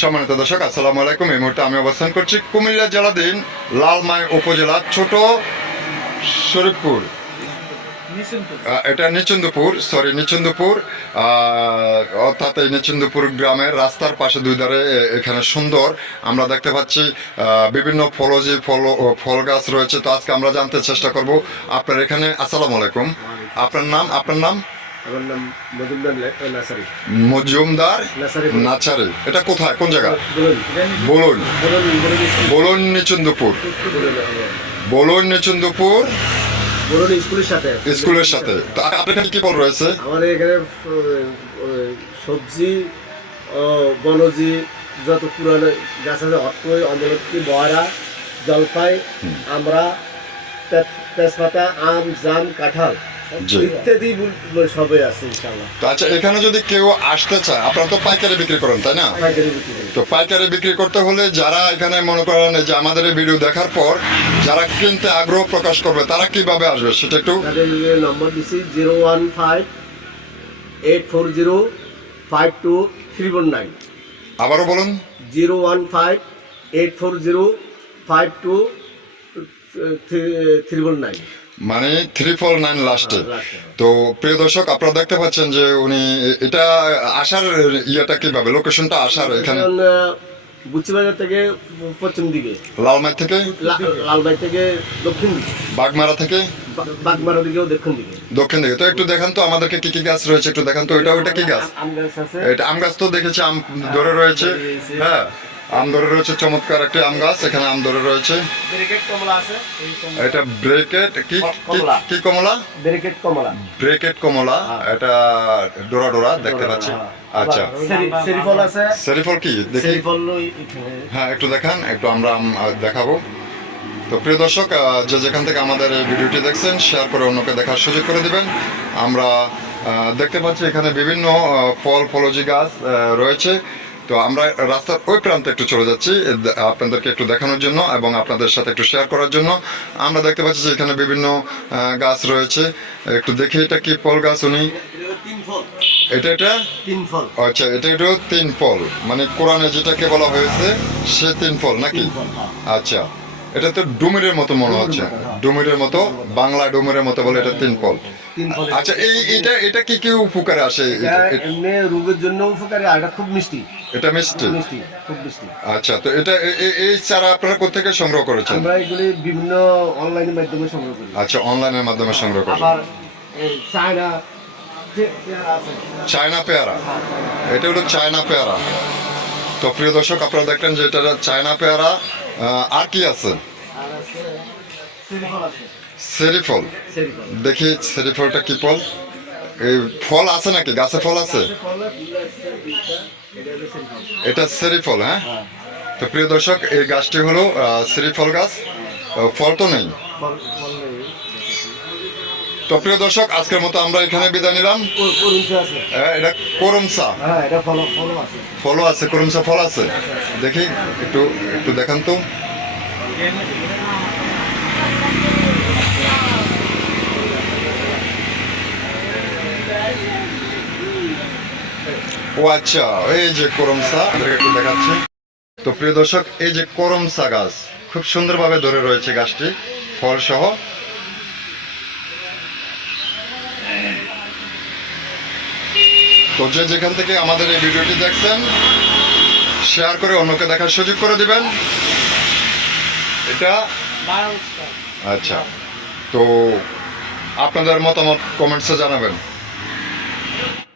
সম্মানিত দর্শক, আসসালামু আলাইকুম। এই মুহূর্তে আমি অবস্থান করছি কুমিল্লা জেলাধীন লালমাই উপজেলা ছোট শরীফপুর, এটা নিচন্দপুর অর্থাৎ এই নিচন্দপুর গ্রামের রাস্তার পাশে দুই ধারে এখানে সুন্দর আমরা দেখতে পাচ্ছি বিভিন্ন ফল গাছ রয়েছে। তো আজকে আমরা জানতে চেষ্টা করব আপনার এখানে। আসসালামু আলাইকুম, আপনার নাম? মজুমদার নাচারি। এটা কোথায়, কোন জায়গা? বলুন নিচন্দপুর স্কুলের সাথে। আপনার এখানে কি ফল রয়েছে? আমাদের এখানে সবজি, বনজি, যত পুরানো গাছ আছে, অট্টই, অমলকি, বয়রা, জলপাই, আমরা, তেজপাতা, আম, জাম, কাঁঠাল ইত্যাদি সবই আছে ইনশাআল্লাহ। আচ্ছা, এখানে যদি কেউ আসতে চায়, আপনারা তো পাইকারি বিক্রি করেন তাই না? তো পাইকারি বিক্রি করতে হলে যারা এখানে মনে করেন যে আমাদের এই ভিডিও দেখার পর যারা কিনতে আগ্রহ প্রকাশ করবে তারা কিভাবে আসবে সেটা একটু নম্বর দিচ্ছি 015-840-52319। আবারও বলুন। 015-840-52319, মানে 349 লাস্টে। তো প্রিয় দর্শক, আপনারা দেখতে পাচ্ছেন যে উনি এটা আসার ইয়েটা কিভাবে, লোকেশনটা আসার এখানে বুচিবাজার থেকে পশ্চিম দিকে, লালমাই থেকে দক্ষিণ দিকে, বাগমারা থেকে বাগমারা দিকেও দক্ষিণ দিকে। তো একটু দেখান তো আমাদেরকে কি কি গাছ রয়েছে, একটু দেখান তো। ওইটা কি গাছ? আম গাছ আছে। এটা আম গাছ তো দেখেছি, আম ধরে রয়েছে। হ্যাঁ, আম ধরে রয়েছে, চমৎকার একটি আম গাছ। এখানে আম ধরে রয়েছে। এটা ব্রেকেট কি কমলা? ব্রেকেট কমলা। এটা ডোরা দেখতে পাচ্ছি। আচ্ছা, সেরিফল কি দেখি? হ্যাঁ, একটু দেখান, একটু আমরা দেখাবো। তো প্রিয় দর্শক, যে যেখান থেকে আমাদের এই ভিডিওটি দেখছেন, শেয়ার করে অন্যকে দেখার সুযোগ করে দিবেন। আমরা দেখতে পাচ্ছি এখানে বিভিন্ন ফলজি গাছ রয়েছে। তো আমরা রাস্তার ওই প্রান্তে একটু চলে যাচ্ছি আপনাদেরকে একটু দেখানোর জন্য এবং আপনাদের সাথে একটু শেয়ার করার জন্য। আমরা দেখতে পাচ্ছি যে এখানে বিভিন্ন গাছ রয়েছে। একটু দেখি এটা কি ফল গাছ উনি? এটা আচ্ছা, এটা 3 ফল, মানে কোরআনে যেটাকে বলা হয়েছে সে 3 ফল নাকি? আচ্ছা, এটা তো ডুমুরের মতো মনে হচ্ছে, ডুমুরের মতো, বাংলা ডুমুরের মতো বলে এটা 3 ফল। আচ্ছা, এটা কি উপকারে আসে? এমনি রোগের জন্য উপকারী, আর এটা খুব মিষ্টি। এটা মিষ্টি, খুব মিষ্টি। আচ্ছা, তো এটা এই চারা আপনারা কোথা থেকে সংগ্রহ করেছেন? আমরা এগুলি বিভিন্ন অনলাইনের মাধ্যমে সংগ্রহ করি। আচ্ছা, অনলাইনের মাধ্যমে সংগ্রহ করেন। আবার চায়না পেয়ারা, এটা হলো চায়না পেয়ারা। তো প্রিয় দর্শক, আপনারা দেখলেন যে এটা চায়না পেয়ারা। আর কি আছে? সেরিফল। দেখি সেরিফলটা কি ফল? এই ফল আছে নাকি গাছে? ফল আছে, এটা সেরিফল। হ্যাঁ, তো প্রিয় দর্শক, এই গাছটি হলো সেরিফল গাছ, ফল তো নেই। তো প্রিয় দর্শক, আজকের মতো আমরা এখানে বিদায় নিলাম। এটা করমসা ফলও আছে, করমসা ফল আছে। দেখি একটু দেখান তো। ও আচ্ছা, এই যে করমসা, একটু দেখাচ্ছি। তো প্রিয় দর্শক, এই যে করমসা গাছ খুব সুন্দরভাবে ধরে রয়েছে গাছটি, ফল সহ। তো যে যেখান থেকে আমাদের এই ভিডিওটি দেখছেন, শেয়ার করে অন্যকে দেখার সুযোগ করে দিবেন। এটা আচ্ছা, তো আপনাদের মতামত কমেন্টসে জানাবেন।